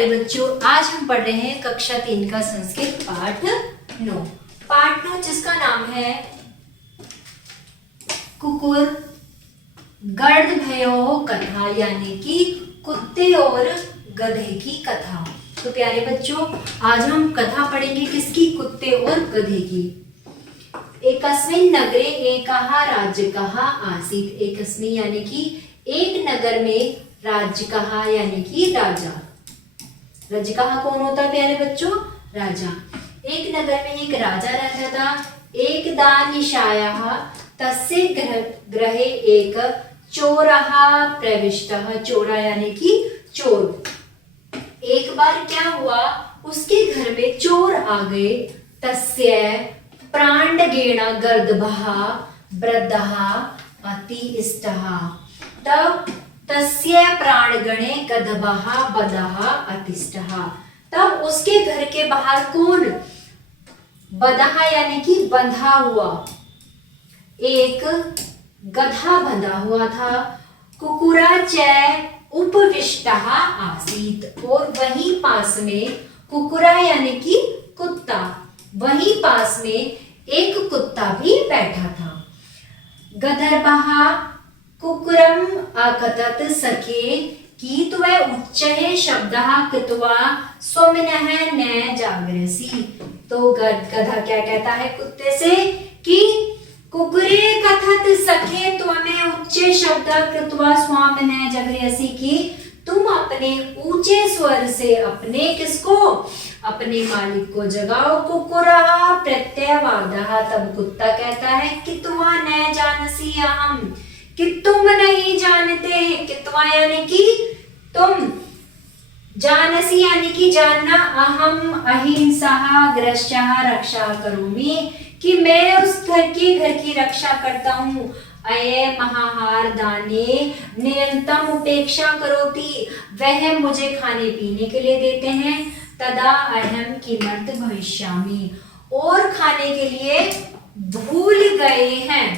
प्यारे बच्चों, आज हम पढ़ रहे हैं कक्षा 3 का संस्कृत पाठ 9। पाठ 9 जिसका नाम है कुकुर गर्द भयो कथा, यानी कि कुत्ते और गधे की कथा। तो प्यारे बच्चों, आज हम कथा पढ़ेंगे किसकी? कुत्ते और गधे की। एकस्मिन् नगरे एकः राज्यकः आसीत्। एकस्मिन् यानी कि एक नगर में, राज्यकः यानी कि राजा। राज्यकः कौन होता है प्यारे बच्चों? राजा। एक नगर में एक राजा रहता था। एकदा निशायाः तस्य गृहे एक चोरः प्रविष्टः। चोरा यानी कि चोर। एक बार क्या हुआ, उसके घर में चोर आ गए। तस्य प्राण्डगेण गर्दभः वृद्धः अतिष्ठः। तब तस्य प्राणगणे गदभः बधः अतिष्ठः। तब उसके घर के बाहर कौन? बधः यानी कि बंधा हुआ, एक गधा बंधा हुआ था। कुकुरा च उपविष्टः आसीत्। और वहीं पास में, कुकुरा यानी कि कुत्ता, वहीं पास में एक कुत्ता भी बैठा था। गदर्भः कुकुरम अकथत सखे कि त्वय उच्चैः शब्दः कृत्वा स्वमिनः न जागरसि। तो गधा क्या कहता है कुत्ते से कि कुकुरे कथत सखे त्वमे उच्चे शब्दः कृत्वा स्वमिनः जागरसि, कि तुम अपने ऊंचे स्वर से अपने किसको? अपने मालिक को जगाओ। कुकुरः प्रत्यवादः। तब कुत्ता कहता है कि तुम न जानसि अहम, कि तुम नहीं जानते हैं। कित्वा यानी कि तुम, जानसी यानी कि जानना, अहम अहिंसा ग्रस्यः रक्षा करोमि, कि मैं उस घर की रक्षा करता हूँ। अये महाहार दाने निरंतम उपेक्षा करोति। वह मुझे खाने पीने के लिए देते हैं। तदा अहम किमर्थ भविष्यामि। और खाने के लिए भूल गए हैं।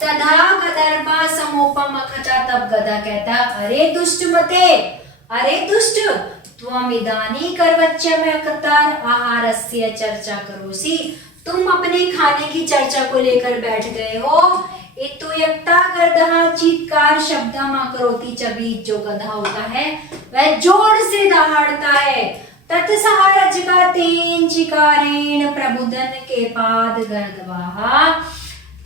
तथा गदर्भा समोपम अखचा। तब गधा कहता, अरे दुष्ट मते, अरे दुष्ट, त्वम इदानी कर्वच्यम अकतार आहारस्य चर्चा करोसि। तुम अपने खाने की चर्चा को लेकर बैठ गए हो। इतुयक्ता गदहा चीत्कार शब्दम अकरोति चबी। जो गधा होता है वह जोर से दहाड़ता है। तत्सह रजका तेन चिकारेण प्रबुदन के पाद गर्दवाहा।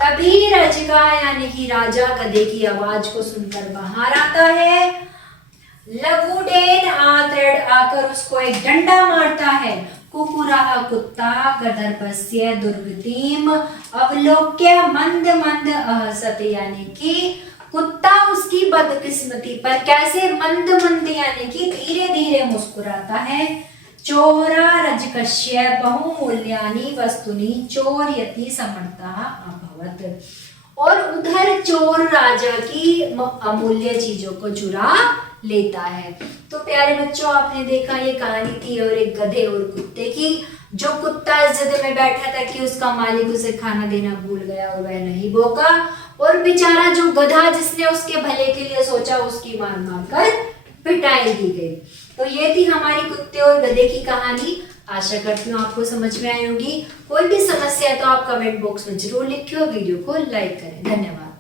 तभी रजका यानी कि राजा गधे की आवाज को सुनकर बाहर आता है। लघुडेन आतड़ आकर उसको एक डंडा मारता है। कुकुरः कुत्ता गदर्भस्य दुर्गतिम अवलोक्य मंद मंद अहसत। यानी कि कुत्ता उसकी बदकिस्मती पर कैसे मंद मंद यानी कि धीरे धीरे मुस्कुराता है। चोरा रजकस्य बहुमूल्यानि वस्तुनि चोरयति समर्थः अभवत्। और उधर चोर राजा की अमूल्य चीजों को चुरा लेता है। तो प्यारे बच्चों, आपने देखा ये कहानी थी और एक गधे और कुत्ते की। जो कुत्ता इस जगह में बैठा था कि उसका मालिक उसे खाना देना भूल गया और वह नहीं भोंका। और बेचारा जो गधा जिसने उसके भले के लिए सोचा, उसकी मार मार कर पिटाई दी गई। तो ये थी हमारी कुत्ते और गधे की कहानी। आशा करती हूँ आपको समझ में आई होगी। कोई भी समस्या है तो आप कमेंट बॉक्स में जरूर लिखिए और वीडियो को लाइक करें। धन्यवाद।